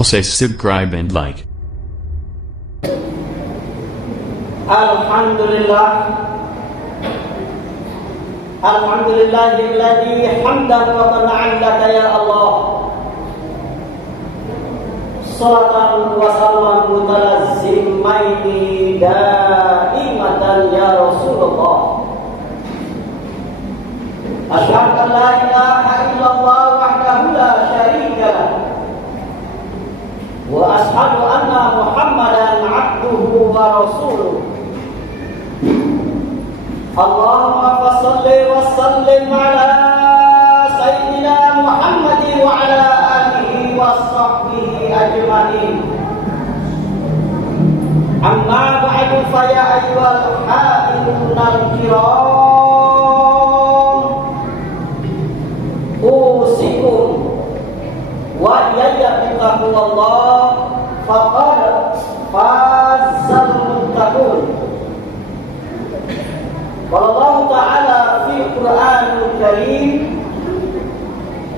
Please subscribe and like. Alhamdulillahilladzi hamdan wa tana'an laka ya Allah. Salatan wa salaman mutalazzimaini daimatan ya Rasulullah. Asyhadu an la ilaha illallah wahdahu la syarika lah. Wa ashhadu anna Muhammadan abduhu wa rasuluh. Allahumma shalli wa sallim ala sayyidina Muhammad wa ala alihi wa sahbihi ajma'in. Amma ba'du fa ya ayyuhal hadirunal kiram, usikum wa iyaya bittaqwallah faqad fazal muttaqun. Allah Ta'ala fi Qur'anul Karim,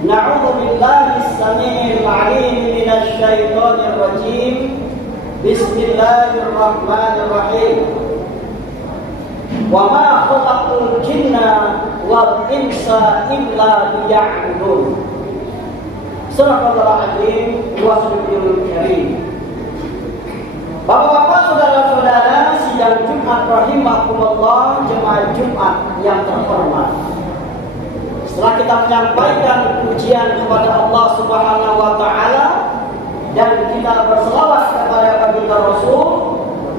na'udzu billahi as-sami'il 'alim minasy syaithanir rajim. Bismillahirrahmanirrahim. Wa ma khalaqtul jinna wal insa illa liya'budun. Surah Al-Azim wa Surahul Karim. Bapak-bapak, saudara-saudara, sidang Jumat rahimakumullah, jemaah Jumat yang terhormat. Setelah kita menyampaikan pujian kepada Allah Subhanahu wa taala dan kita berselawat kepada baginda Rasul,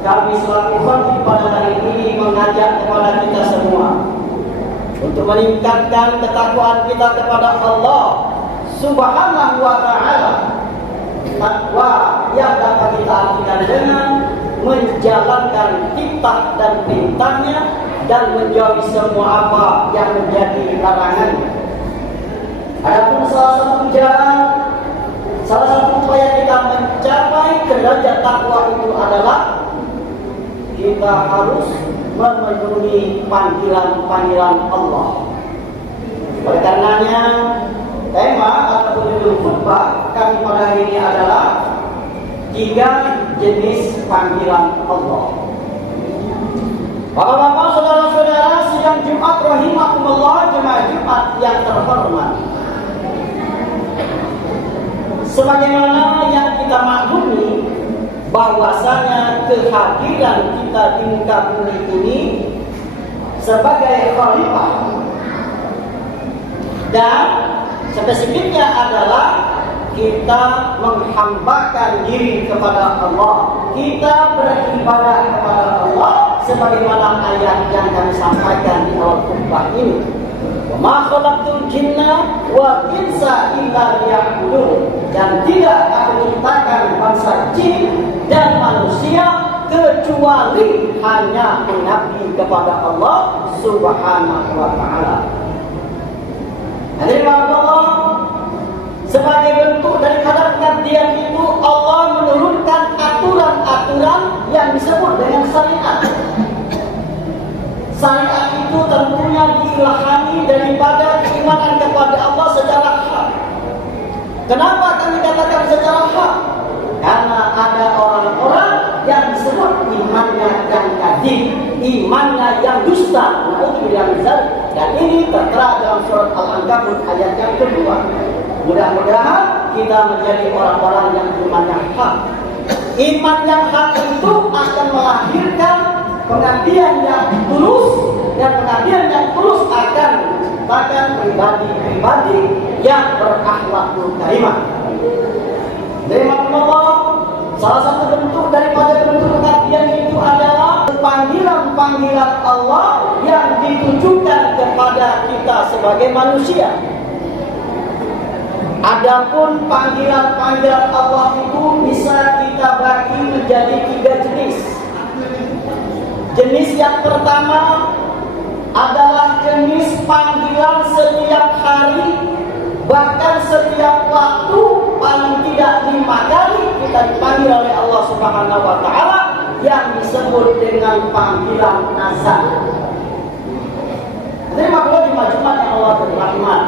kami selaku khatib pada hari ini mengajak kepada kita semua untuk meningkatkan ketakwaan kita kepada Allah Subhanahu wa taala. Takwa yang dapat kita artikan dengan menjalankan titah dan perintahnya dan menjauhi semua apa yang menjadi larangannya. Adapun salah satu jalan, salah satu upaya kita mencapai derajat takwa itu adalah kita harus memenuhi panggilan-panggilan Allah. Oleh karenanya, tema atau judul khutbah kami pada hari ini adalah 3 jenis panggilan Allah. Bapak-bapak, saudara-saudara, sidang Jumat rahimakumullah, jemaah Jumat yang terhormat. Sebagaimana yang kita maklumi bahwasanya kehadiran kita di muka bumi ini sebagai khalifah dan spesifiknya adalah kita menghambakan diri kepada Allah, kita beribadah kepada Allah sebagaimana ayat yang kami sampaikan di awal khutbah ini. Wa ma khalaqtul jinna wal insa illa liya'budun, dan tidak aku ciptakan bangsa jin dan manusia kecuali hanya mengabdi kepada Allah Subhanahu wa taala. Hadirin Allah, sebagai bentuk daripada pengabdian itu Allah menurunkan aturan-aturan yang disebut dengan syariat. Syariat itu tentunya diilhami daripada keimanan kepada Allah secara hak. Kenapa kami katakan secara hak? Karena ada orang-orang yang disebut imannya yang kadzib, imannya yang dusta. Dan ini tertera dalam surat Al-Ankabut ayat yang kedua. Mudah-mudahan kita menjadi orang-orang yang imannya hak. Iman yang hak itu akan melahirkan pengabdian yang tulus, dan pengabdian yang tulus akan menciptakan pribadi-pribadi yang berakhlakul karimah. Allah, salah satu bentuk daripada bentuk pengabdian itu adalah panggilan-panggilan Allah yang ditujukan kepada kita sebagai manusia. Adapun panggilan-panggilan Allah itu bisa kita bagi menjadi 3 jenis. Jenis yang pertama adalah jenis panggilan setiap hari, bahkan setiap waktu, paling tidak 5 kali kita dipanggil oleh Allah Subhanahu wa taala, yang disebut dengan panggilan azan. Terima kasih Jumat yang Allah berrahmat.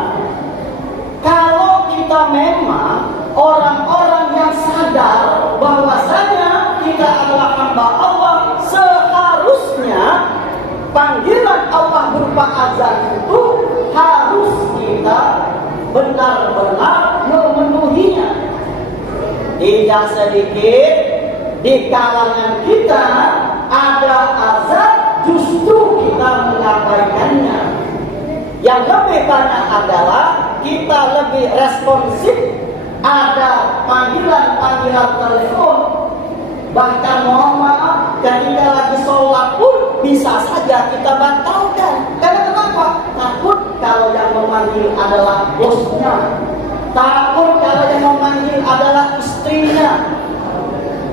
Kalau kita memang orang-orang yang sadar sadar bahwasanya kita adalah hamba Allah, seharusnya panggilan Allah berupa azan itu harus kita benar-benar memenuhinya. Tidak sedikit di kalangan kita ada azan justru kita mengabaikannya. Yang lebih banyak adalah kita lebih responsif. Ada panggilan-panggilan telepon, bahkan mohon maaf ketika lagi sholat pun bisa saja kita batalkan. Karena kenapa? Takut kalau yang memanggil adalah bosnya, takut kalau yang memanggil adalah istrinya.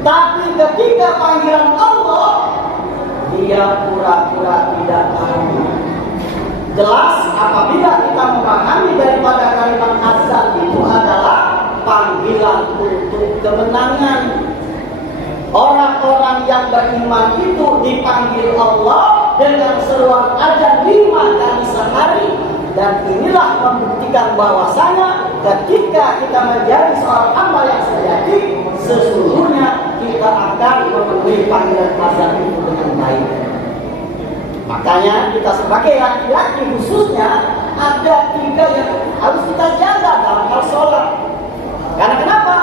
Tapi ketika panggilan Allah, dia pura-pura tidak tahu. Jelas apabila kita memahami daripada kalimat azan itu adalah panggilan untuk kemenangan. Orang-orang yang beriman itu dipanggil Allah dengan seruan azan 5 kali sehari. Dan inilah membuktikan bahwasanya ketika kita menjadi seorang hamba yang sejati, sesungguhnya kita akan memenuhi panggilan azan itu dengan baik. Makanya kita sebagai laki-laki khususnya ada 3 yang harus kita jaga dalam hal sholat. Karena kenapa?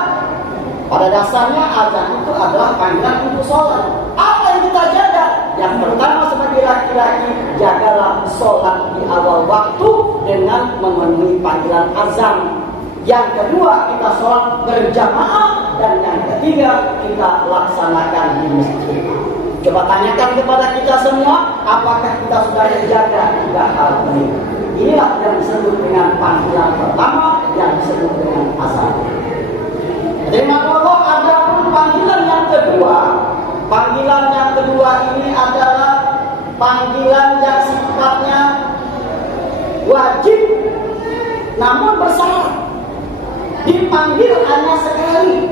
Pada dasarnya azan itu adalah panggilan untuk sholat. Apa yang kita jaga? Yang pertama sebagai laki-laki, jagalah sholat di awal waktu dengan memenuhi panggilan azan. Yang kedua, kita sholat berjamaah. Dan yang ketiga, kita laksanakan di masjid. Coba tanyakan kepada kita semua, apakah kita sudah menjaga 3 hal ini? Inilah yang disebut dengan panggilan pertama, yang disebut dengan azan. Terima Allah, ada panggilan yang kedua. Panggilan yang kedua ini adalah panggilan yang sifatnya wajib, namun bersyarat. Dipanggil hanya sekali.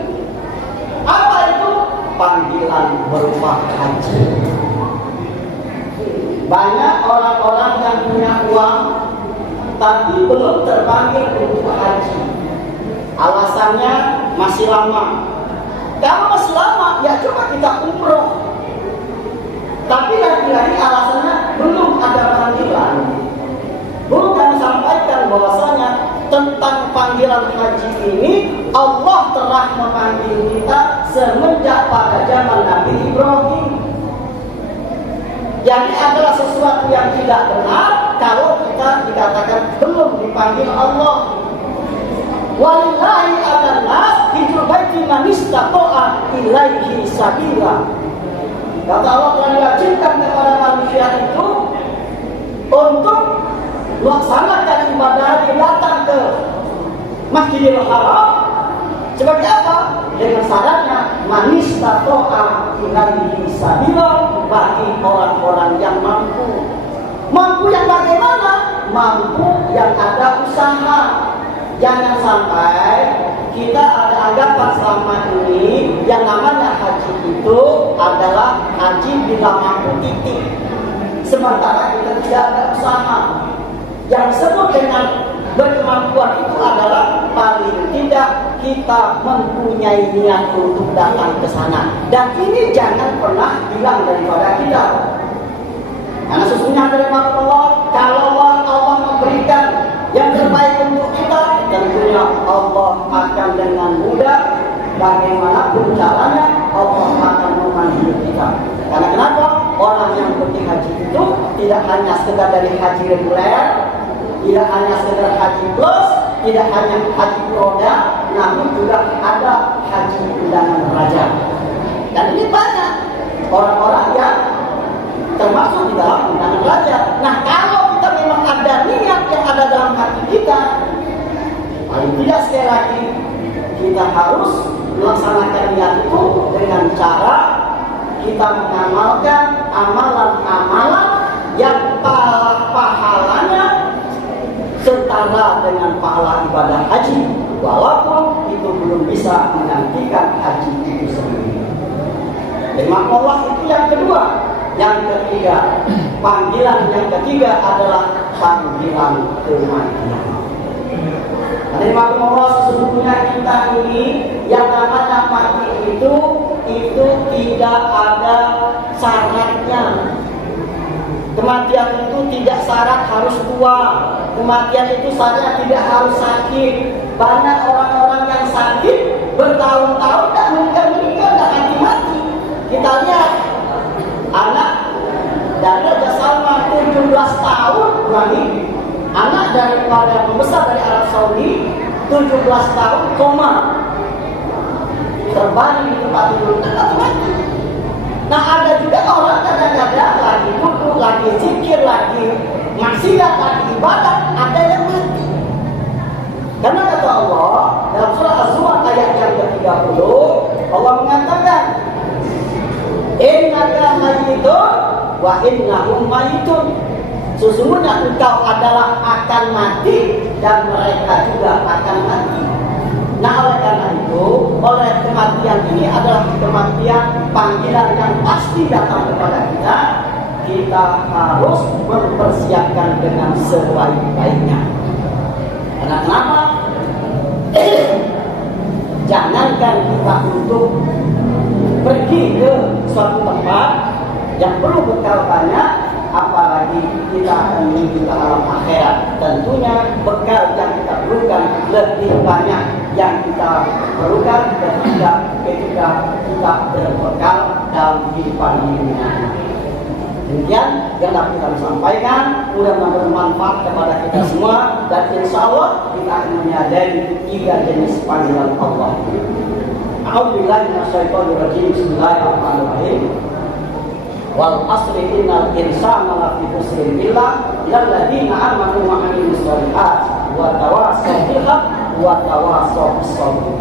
Apa itu? Panggilan berupa haji. Banyak orang-orang yang punya uang tapi belum terpanggil untuk haji. Alasannya masih lama. Kalau masih lama, ya coba kita umroh. Tapi lagi-lagi alasannya belum ada panggilan. Belum kami sampaikan bahwasanya tentang panggilan haji ini Allah telah memanggil kita semenjak pada zaman Nabi Ibrahim. Jadi adalah sesuatu yang tidak benar kalau kita dikatakan belum dipanggil Allah. Walillahi 'alan nas hijrul baiti man istata'a ilaihi sabila. Kata Allah telah diwajibkan kepada manusia itu untuk melaksanakan ibadah datang ke Masjidil Haram. Sebagai apa? Dengan syaratnya man istata'a ilaihi sabila, bagi orang-orang yang mampu. Mampu yang bagaimana? Mampu yang ada usaha. Jangan sampai kita ada anggapan selama ini yang namanya haji itu adalah haji bila mampu titik. Sementara kita tidak ada usaha. Yang disebut dengan berkemampuan itu adalah paling tidak kita mempunyai niat untuk datang ke sana. Dan ini jangan pernah hilang daripada kita. Karena sesungguhnya dari Allah, kalau Allah memberikan yang terbaik untuk kita, tentunya Allah akan dengan mudah, bagaimanapun caranya, Allah akan memanggil kita. Karena kenapa? Orang yang pergi haji itu tidak hanya sekedar dari haji reguler, tidak hanya sekedar haji plus, tidak hanya haji roda, namun juga ada haji undangan raja. Dan ini banyak orang-orang yang termasuk di dalam undangan raja. Nah, kalau kita memang ada niat yang ada dalam hati kita, paling tidak sekali lagi kita harus melaksanakan niat itu dengan cara kita mengamalkan amalan-amalan yang pahalanya setara dengan pahala ibadah haji, walaupun itu belum bisa menggantikan haji itu sendiri. Terima Allah, itu yang kedua. Yang ketiga, panggilan yang ketiga adalah panggilan kematian. Terima Allah, sesungguhnya kita ini yang namanya mati itu tidak ada syaratnya. Kematian itu tidak syarat harus tua. Kematian itu syaratnya tidak harus sakit. Banyak orang-orang yang sakit bertahun-tahun tak menikah tak mati-mati. Kita lihat anak dari Raja Salman 17 tahun ulangi. Anak daripada pembesar dari Arab Saudi 17 tahun koma, terbaring di tempat tidur dan mati. Nah ada juga orang kadang-kadang lagi duduk, lagi zikir, lagi maksiat, lagi ibadah, ada yang mati. Karena kata Allah dalam surah Az-Zumar ayat yang ke-30, Allah mengatakan, innaka mayyitun wa innahum mayyitun. Sesungguhnya engkau adalah akan mati dan mereka juga akan mati. Nah oleh karena itu, oleh kematian ini adalah kematian panggilan yang pasti datang kepada kita. Kita harus mempersiapkan dengan sebaik-baiknya. Karena kenapa? Jangankan kita untuk pergi ke suatu tempat yang perlu bekal banyak, apalagi kita akan menuju ke alam akhirat. Tentunya bekal yang kita perlukan lebih banyak yang kita perlukan ketika kita berbekal dalam kehidupan dunia. Demikian yang dapat kami sampaikan, mudah-mudahan bermanfaat kepada kita semua, dan insya Allah kita akan menyadari 3 jenis panggilan Allah. A'udzubillahi minasyaitonirrajim. Bismillahirrahmanirrahim. Wal asri innal insana lafi khusrin illa alladziina aamanu wa 'amilus shalihaati wa tawassaw bil haqqi wa tawassaw bis sabr.